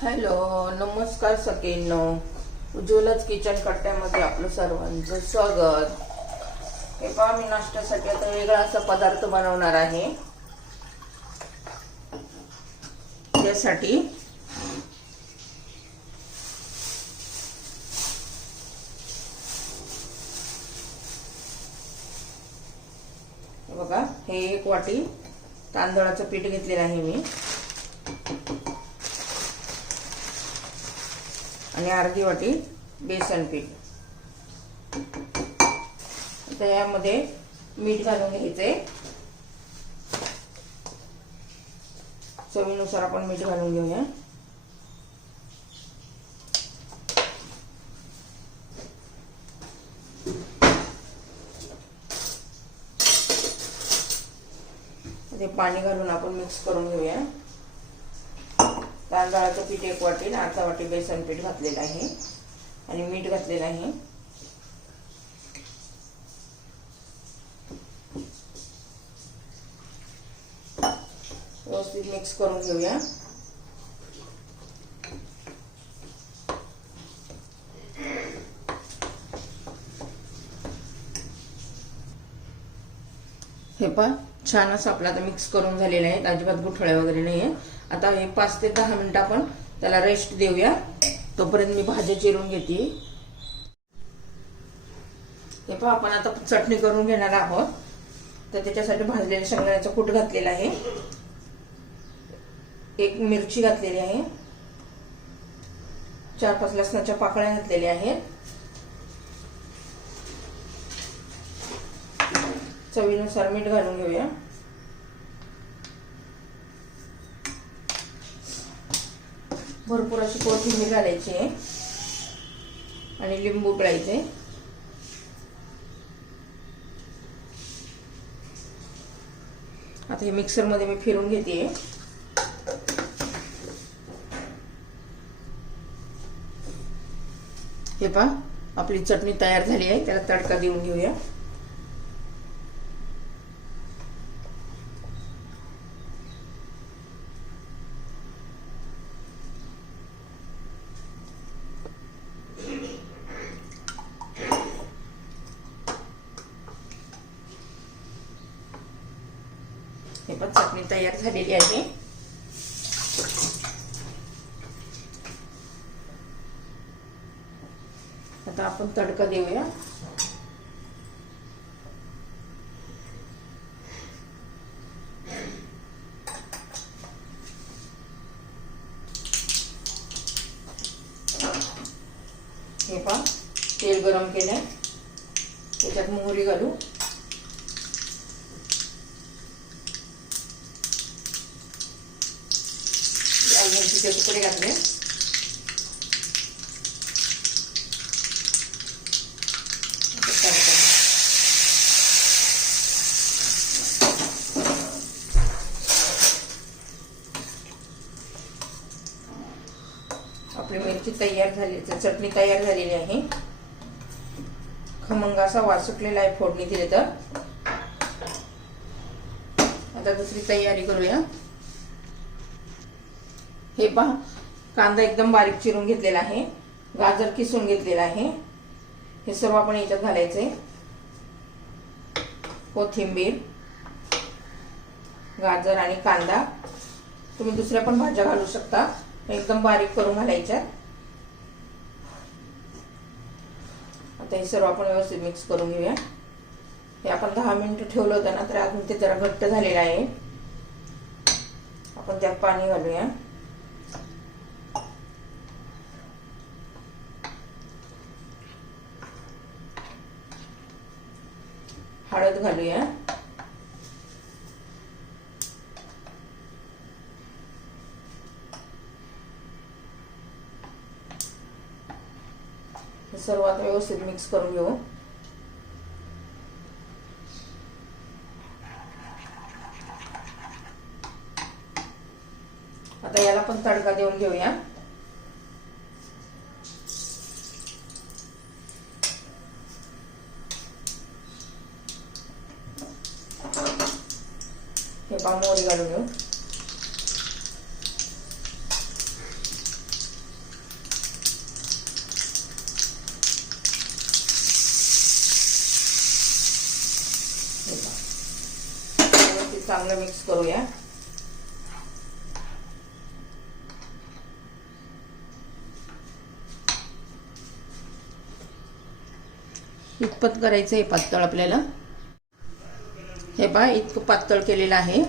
Hello नमस्कार सगळ्यांनो. उज्ज्वलच kitchen कट्ट्यामध्ये आपलं सर्वांचं स्वागत. हे पहा मी नाश्त्यासाठी आता वेगळा असा पदार्थ बनवणार आहे. त्यासाठी बघा हे एक वाटी तांदळाचं पीठ घेतलेलं आहे मी. आणि अर्धी वाटी बेसन पीठ. आता यामध्ये मीठ घालून घ्यायचंय. चवीनुसार आपण मीठ घालून घेऊया. ते पाणी घालून आपण मिक्स करून घेऊया. तांदळाचं पीठ एक वाटी आणि अर्धा वाटी बेसन पीठ घातलेलं आहे. आणि मीठ घातलेलं आहे. व्यवस्थित मिक्स करून घेऊया. हे पहा छान असं आपलं आता मिक्स करून झालेलं आहे. अजिबात गुठळ्या वगैरे नाही आहे आता हे पाच ते दहा मिनिटं आपण त्याला रेस्ट देऊया. तोपर्यंत मी भाज्या चिरून घेते. हे पहा आपण आता चटणी करून घेणार आहोत. तर त्याच्यासाठी भाजलेल्या शेंगदाण्याचा कूट घातलेला आहे. एक मिरची घातलेली आहे. चार पाच लसणाच्या पाकळ्या घातलेल्या आहेत. चवीनुसार मीठ घालून घेऊया. भरपूर अशी कोथिंबीर घालायची आहे. आणि लिंबू पिळायचे. आता हे मिक्सरमध्ये मी फिरून घेते. हे पहा आपली चटणी तयार झाली आहे. त्याला तडका देऊन घेऊया. हे पण चटणी तयार झालेली आहे. आता आपण तडका देऊया. हे पहा तेल गरम केलंय. त्याच्यात मोहरी घालू. लाल मिरचीचे तुकडे घातले आपली मिरची तयार झाली चटणी तयार झालेली आहे. खमंग असा वास सुटलेला आहे फोडणी दिली तर आता दुसरी तयारी करूया. हे पहा. कांदा एकदम बारीक चिरून घेतलेला आहे. गाजर किसून घेतलेला आहे. हे सर्व आपण याच्यात घालायचंय. कोथिंबीर गाजर आणि कांदा. तुम्ही दुसऱ्या पण भाज्या घालू शकता. एकदम बारीक करून घालायच्या. आता हे सर्व आपण व्यवस्थित मिक्स करून घेऊया. हे आपण दहा मिनिटं ठेवलं होतं ना तर अजून ते जरा घट्ट झालेलं आहे. आपण त्यात पाणी घालूया. हळद घालूया. सर्वात व्यवस्थित मिक्स करून घेऊ. आता याला पण तडका देऊन घेऊया. 방울이 가루요. चांगलं मिक्स करूया उत्पत करायचं आहे पातळ आपल्याला हे पहा इतकं पातळ केलेलं आहे.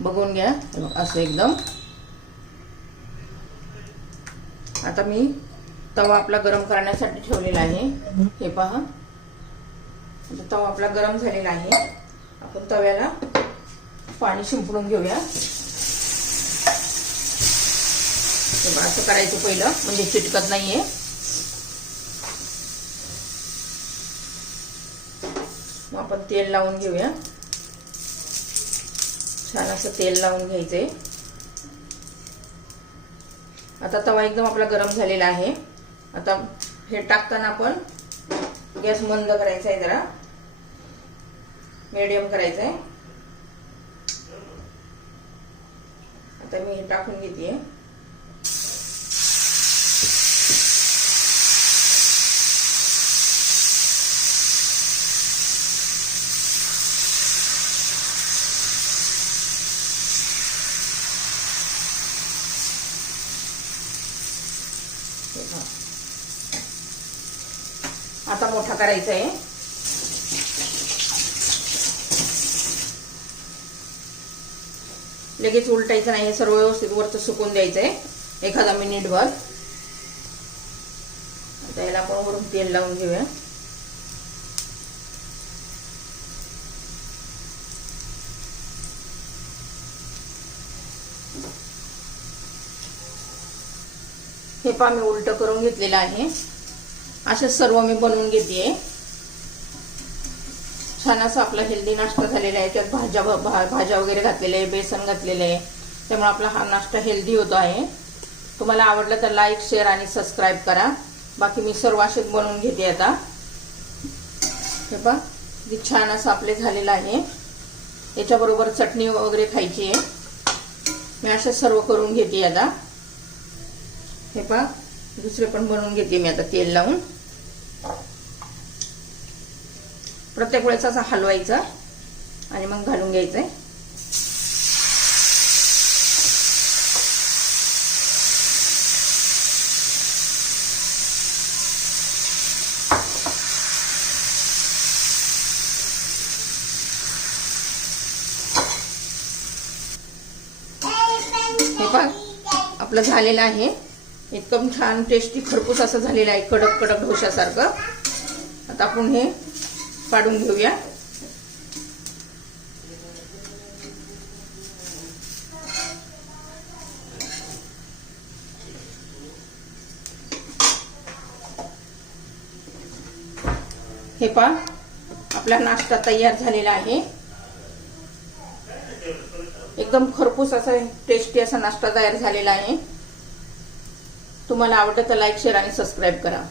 बघून घ्या असं एकदम. आता मी तवा आपला गरम करण्यासाठी ठेवलेला आहे. हे पहा. आता तवा आपला गरम झालेला आहे. आपण तव्याला पाणी शिंपडून घेऊया. बघा, असं करायचं पहिलं म्हणजे चिटकत नाहीये मग आपण तेल लावून घेऊया. छान असं तेल लावून घ्यायचंय. आता तवा एकदम आपला गरम झालेला आहे. आता हे टाकताना आपण गॅस मंद करायचा आहे जरा. मिडियम करायचं आहे आता मी हे टाकून घेते आता मोठा करायचा आहे. लगेच उलटायचं नाही हे सर्व व्यवस्थित वरचं सुकून द्यायचं आहे. एखादा मिनिटभर आता याला आपण वरून तेल लावून घेऊया. हे पा मी उलट करून घेतलेलं आहे. असे सर्व मी बनवून घेते. छान असा आपला हेल्दी नाश्ता झालेला आहे. त्यात भाज्या भा, भाज्या वगैरे घातलेल्या आहे बेसन घातलेलं आहे. त्यामुळे आपला हा नाश्ता हेल्दी होतो आहे. तुम्हाला आवडलं तर लाईक शेअर आणि सबस्क्राईब करा. बाकी मी सर्व असेच बनवून घेते आता. हे पा छान असं आपले झालेलं आहे. याच्याबरोबर चटणी वगैरे खायची आहे. मी अशा सर्व करून घेते आता. हे पहा दुसरे पण बनवून घेते मी आता तेल लावून. प्रत्येक वेळेस असं हलवायचं आणि मग घालून घ्यायचंय. हे पहा आपलं झालेलं आहे. एकदम छान टेस्टी खरपूस असं झालेलं आहे कडक कडक ढोशासारखं आता आपण हे काढून घेऊया. हे पहा आपला नाश्ता तयार झालेला आहे. एकदम खरपूस असा टेस्टी असा नाश्ता तयार झालेला आहे. तुम्हाला आवडतं तर लाईक शेअर आणि सबस्क्राईब करा.